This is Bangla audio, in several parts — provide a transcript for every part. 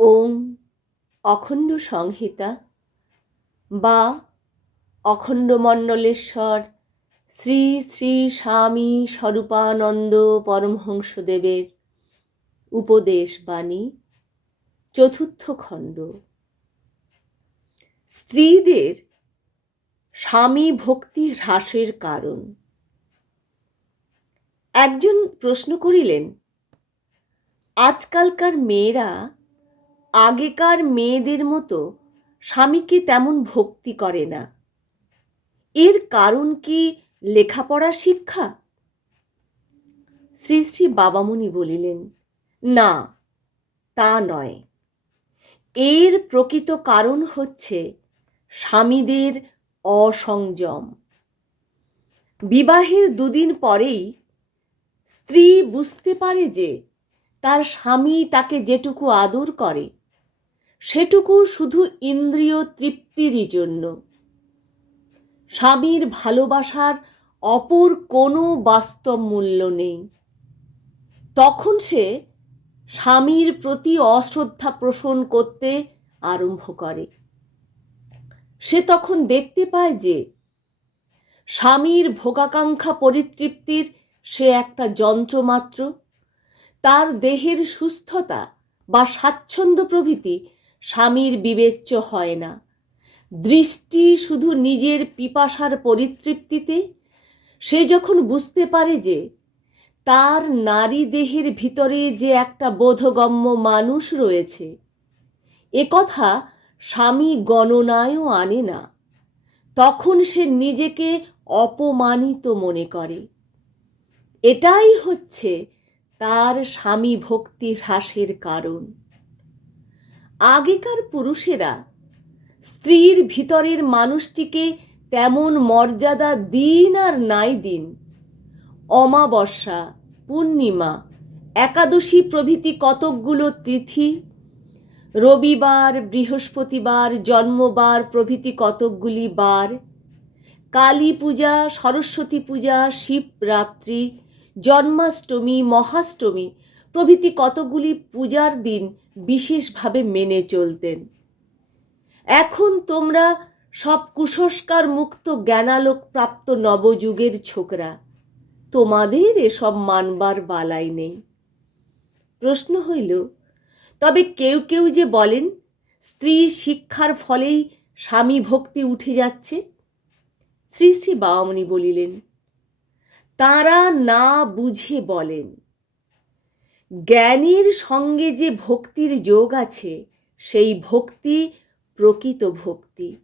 ওম অখণ্ড সংহিতা বা অখণ্ডমণ্ডলেশ্বর শ্রী শ্রী স্বামী স্বরূপানন্দ পরমহংসদেবের উপদেশ বাণী চতুর্থ খণ্ড। স্ত্রীদের স্বামী ভক্তি হ্রাসের কারণ। একজন প্রশ্ন করিলেন, আজকালকার মেয়েরা আগেকার মেয়েদের মতো স্বামীকে তেমন ভক্তি করে না। এর কারণ কি লেখাপড়া শিক্ষা? শ্রী শ্রী বাবামণি বলিলেন, না, তা নয়। এর প্রকৃত কারণ হচ্ছে স্বামীদের অসংযম। বিবাহের দুদিন পরেই স্ত্রী বুঝতে পারে যে তার স্বামী তাকে যেটুকু আদর করে সেটুকু শুধু ইন্দ্রিয় তৃপ্তিরই জন্য। স্বামীর ভালোবাসার অপর কোনো বাস্তব মূল্য নেই। তখন সে স্বামীর প্রতি অশ্রদ্ধা পোষণ করতে আরম্ভ করে। সে তখন দেখতে পায় যে, স্বামীর ভোগাকাঙ্ক্ষা পরিতৃপ্তির সে একটা যন্ত্রমাত্র। তার দেহের সুস্থতা বা স্বাচ্ছন্দ্য প্রভৃতি স্বামীর বিবেচ্য হয় না। দৃষ্টি শুধু নিজের পিপাসার পরিতৃপ্তিতে, সে যখন বুঝতে পারে যে তার নারী দেহের ভিতরে যে একটা বোধগম্য মানুষ রয়েছে, এ কথা স্বামী গণনায়ও আনে না। তখন সে নিজেকে অপমানিত মনে করে। এটাই হচ্ছে তার স্বামী ভক্তি হ্রাসের কারণ। আগেকার পুরুষেরা স্ত্রীর ভিতরের মানুষটিকে তেমন মর্যাদা দিন আর নাই দিন। অমাবস্যা, পূর্ণিমা, একাদশী প্রভৃতি কতকগুলো তিথি, রবিবার, বৃহস্পতিবার, জন্মবার প্রভৃতি কতকগুলি বার, কালী পূজা, সরস্বতী পূজা, শিবরাত্রি, জন্মাষ্টমী, মহাষ্টমী প্রভৃতি কতগুলি পূজার দিন বিশেষভাবে মেনে চলতেন। এখন তোমরা সব কুসংস্কার মুক্ত জ্ঞানালোক প্রাপ্ত নবযুগের ছোকরা, তোমাদের এসব মানবার বালাই নেই। প্রশ্ন হইল, তবে কেউ কেউ যে বলেন, স্ত্রী শিক্ষার ফলেই স্বামী ভক্তি উঠে যাচ্ছে? শ্রী শ্রী বাবামণি বলিলেন, তারা না বুঝে বলেন। জ্ঞানীর সঙ্গে যে ভক্তির যোগ আছে, সেই ভক্তি প্রকৃত ভক্তি।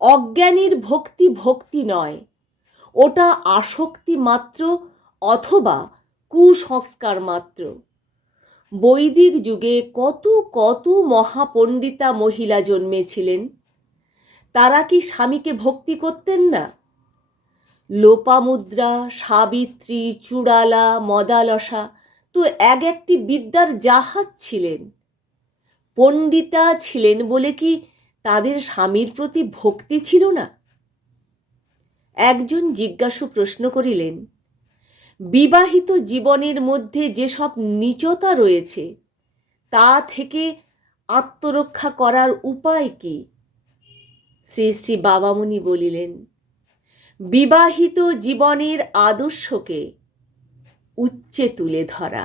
অজ্ঞানীর ভক্তি ভক্তি নয়, ওটা আসক্তি মাত্র অথবা কুসংস্কার মাত্র। বৈদিক যুগে কত কত মহাপণ্ডিতা মহিলা জন্মেছিলেন, তারা কি স্বামীকে ভক্তি করতেন না? লোপামুদ্রা, সাবিত্রী, চূড়ালা, মদালসা তো এক একটি বিদ্যার জাহাজ ছিলেন। পণ্ডিতা ছিলেন বলে কি তাদের স্বামীর প্রতি ভক্তি ছিল না? একজন জিজ্ঞাসু প্রশ্ন করিলেন, বিবাহিত জীবনের মধ্যে যেসব নিচতা রয়েছে, তা থেকে আত্মরক্ষা করার উপায় কি? শ্রী শ্রী বাবামণি বলিলেন, বিবাহিত জীবনের আদর্শকে উচ্চে তুলে ধরা।